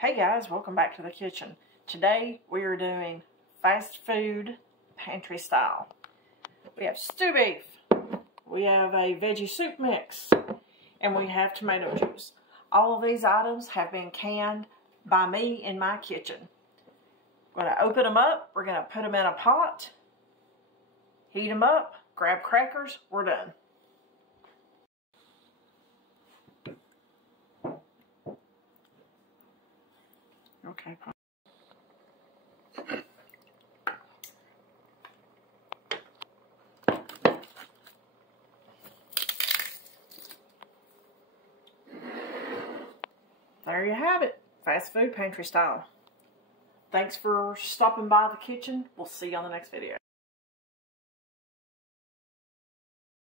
Hey guys, welcome back to the kitchen. Today we are doing fast food pantry style. We have stew beef, we have a veggie soup mix, and we have tomato juice. All of these items have been canned by me in my kitchen. We're going to open them up, we're going to put them in a pot, heat them up, grab crackers, we're done. Okay. There you have it. Fast food pantry style. Thanks for stopping by the kitchen. We'll see you on the next video.